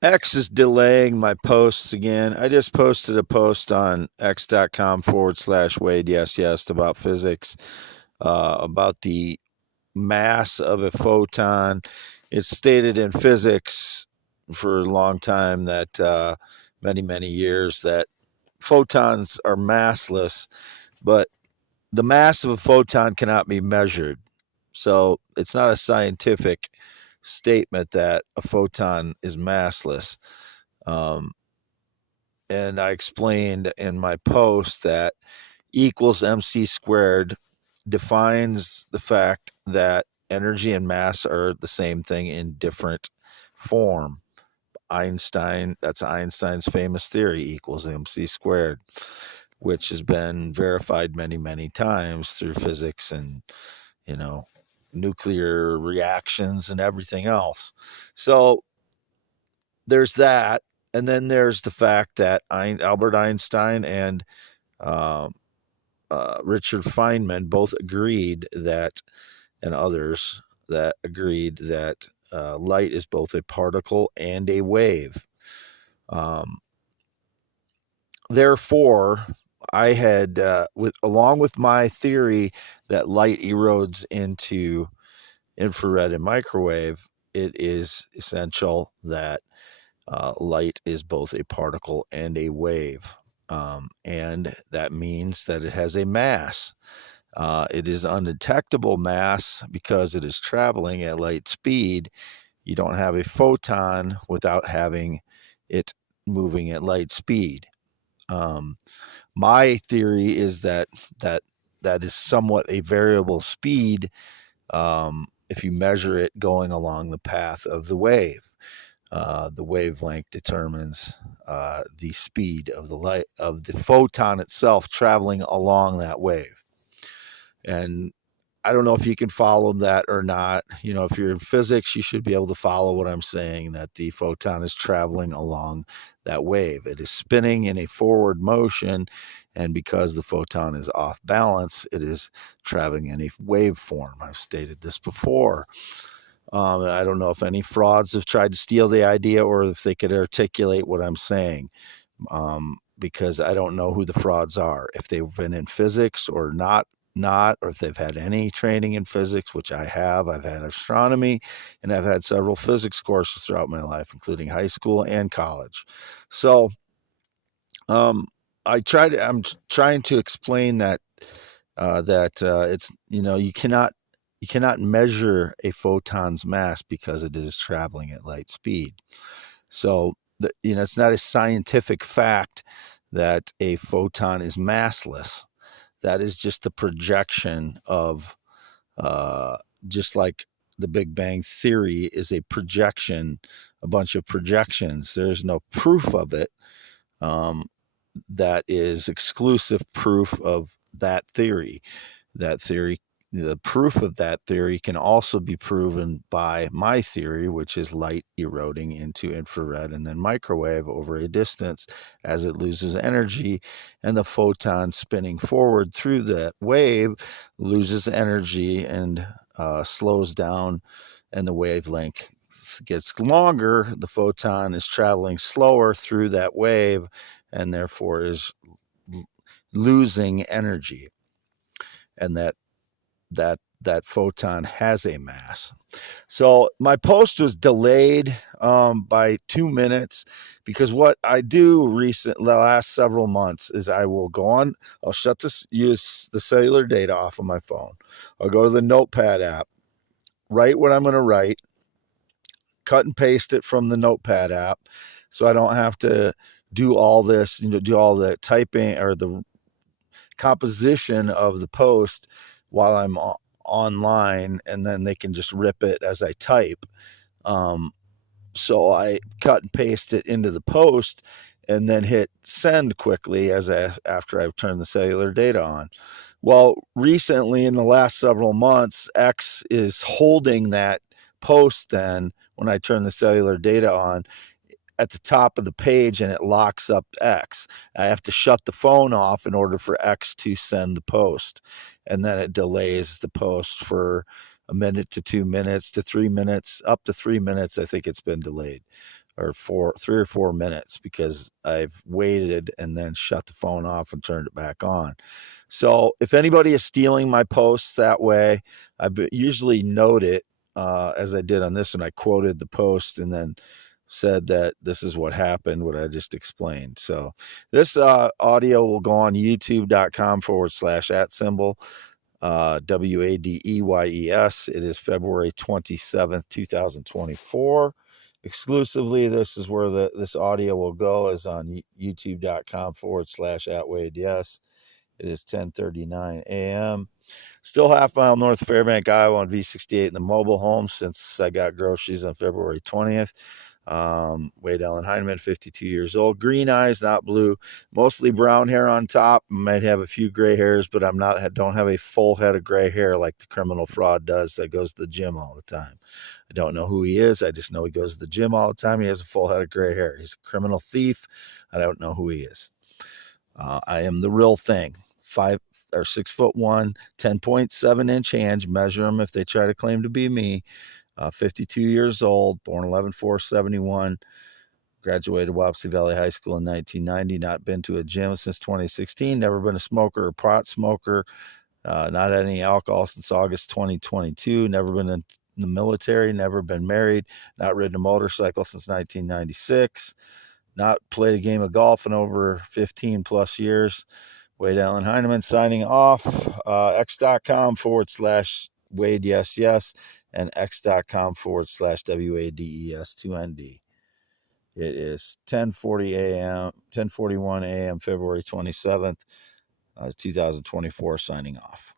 X is delaying my posts again. I just posted a post on x.com/Wade, yes, yes, about physics, about the mass of a photon. It's stated in physics for a long time that many, many years that photons are massless, but the mass of a photon cannot be measured. So it's not a scientific statement that a photon is massless. Um, and I explained in my post that equals mc squared defines the fact that energy and mass are the same thing in different form. That's Einstein's famous theory, equals mc squared, which has been verified many, many times through physics and, you know, nuclear reactions and everything else. So there's that. And then there's the fact that Albert Einstein and uh, Richard Feynman both agreed that, and others that agreed that light is both a particle and a wave. Um, Therefore, I had, along with my theory that light erodes into infrared and microwave, it is essential that light is both a particle and a wave. And that means that it has a mass. It is undetectable mass because it is traveling at light speed. You don't have a photon without having it moving at light speed. Um, my theory is that that is somewhat a variable speed if you measure it going along the path of the wave. The wavelength determines the speed of the light of the photon itself traveling along that wave. And I don't know if you can follow that or not. You know, if you're in physics, you should be able to follow what I'm saying, that the photon is traveling along that wave. It is spinning in a forward motion, and because the photon is off balance, it is traveling in a wave form. I've stated this before. I don't know if any frauds have tried to steal the idea or if they could articulate what I'm saying, because I don't know who the frauds are. If they've been in physics or not, or if they've had any training in physics, which I have. I've had astronomy, and I've had several physics courses throughout my life, including high school and college. So um, I'm trying to explain that it's, you cannot measure a photon's mass because it is traveling at light speed. So it's not a scientific fact that a photon is massless. That is just the projection of, uh, just like the Big Bang Theory is a projection, a bunch of projections. There's no proof of it. Um, that is exclusive proof of that theory. That theory, the proof of that theory can also be proven by my theory, which is light eroding into infrared and then microwave over a distance as it loses energy, and the photon spinning forward through that wave loses energy and slows down, and the wavelength gets longer. The photon is traveling slower through that wave and therefore is losing energy, and that photon has a mass. So my post was delayed by 2 minutes because what I do the last several months is I will go on, I'll use the cellular data off of my phone. I'll go to the Notepad app, write what I'm going to write, cut and paste it from the Notepad app, so I don't have to do all this, do all the typing or the composition of the post while I'm online, and then they can just rip it as I type. Um, so I cut and paste it into the post and then hit send quickly after I've turned the cellular data on. Well, recently in the last several months, X is holding that post then when I turn the cellular data on at the top of the page, and it locks up X. I have to shut the phone off in order for X to send the post. And then it delays the post for a minute to 2 minutes to 3 minutes, up to 3 minutes. I think it's been delayed. or 3 or 4 minutes because I've waited and then shut the phone off and turned it back on. So if anybody is stealing my posts that way, I usually note it as I did on this one. I quoted the post and then said that this is what happened, what I just explained. So this audio will go on youtube.com/@symbol. WADEYES. It is February 27th, 2024. Exclusively, this is where this audio will go, is on youtube.com/@WADEYES. It is 10:39 a.m. Still half mile north of Fairbank, Iowa on V68 in the mobile home since I got groceries on February 20th. Wade Allen Heineman, 52 years old. Green eyes, not blue. Mostly brown hair on top. Might have a few gray hairs, but don't have a full head of gray hair like the criminal fraud does that goes to the gym all the time. I don't know who he is. I just know he goes to the gym all the time. He has a full head of gray hair. He's a criminal thief. I don't know who he is. I am the real thing. 6'1", 10.7-inch hands. Measure them if they try to claim to be me. 52 years old, born 11/4/71, graduated Wapsie Valley High School in 1990, not been to a gym since 2016, never been a smoker or pot smoker, not had any alcohol since August 2022, never been in the military, never been married, not ridden a motorcycle since 1996, not played a game of golf in over 15 plus years. Wade Allen Heineman signing off. X.com/Wade yes and X.com/WADES2ND. It is 10:41 a.m. February 27th, 2024, signing off.